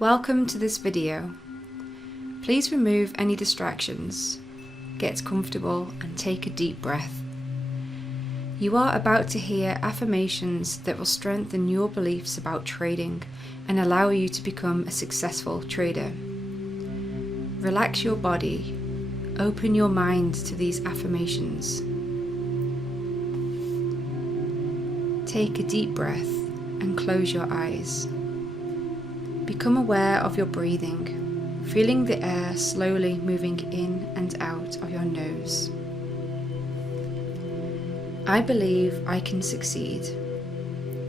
Welcome to this video. Please remove any distractions, get comfortable and take a deep breath. You are about to hear affirmations that will strengthen your beliefs about trading and allow you to become a successful trader. Relax your body, open your mind to these affirmations. Take a deep breath and close your eyes. Become aware of your breathing, feeling the air slowly moving in and out of your nose. I believe I can succeed.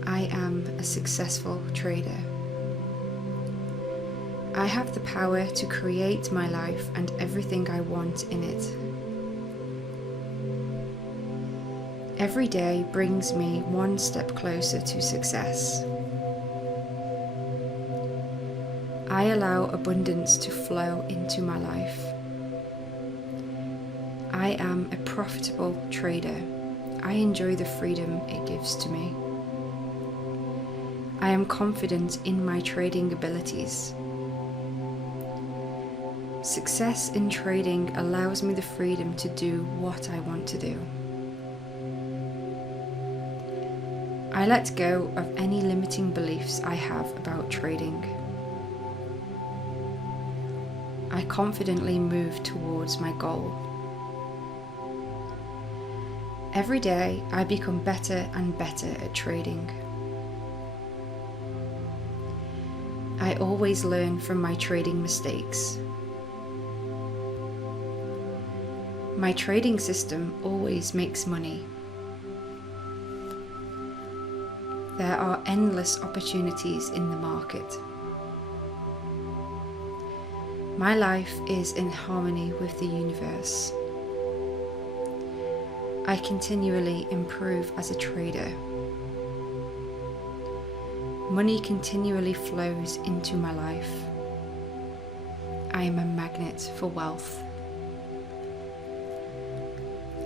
I am a successful trader. I have the power to create my life and everything I want in it. Every day brings me one step closer to success. I allow abundance to flow into my life. I am a profitable trader. I enjoy the freedom it gives to me. I am confident in my trading abilities. Success in trading allows me the freedom to do what I want to do. I let go of any limiting beliefs I have about trading. I confidently move towards my goal. Every day I become better and better at trading. I always learn from my trading mistakes. My trading system always makes money. There are endless opportunities in the market. My life is in harmony with the universe. I continually improve as a trader. Money continually flows into my life. I am a magnet for wealth.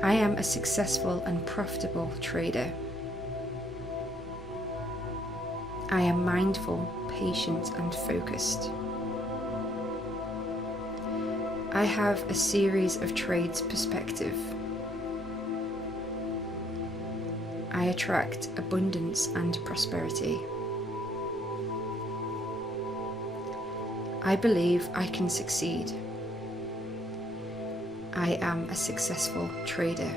I am a successful and profitable trader. I am mindful, patient, and focused. I have a series of trades perspective. I attract abundance and prosperity. I believe I can succeed. I am a successful trader.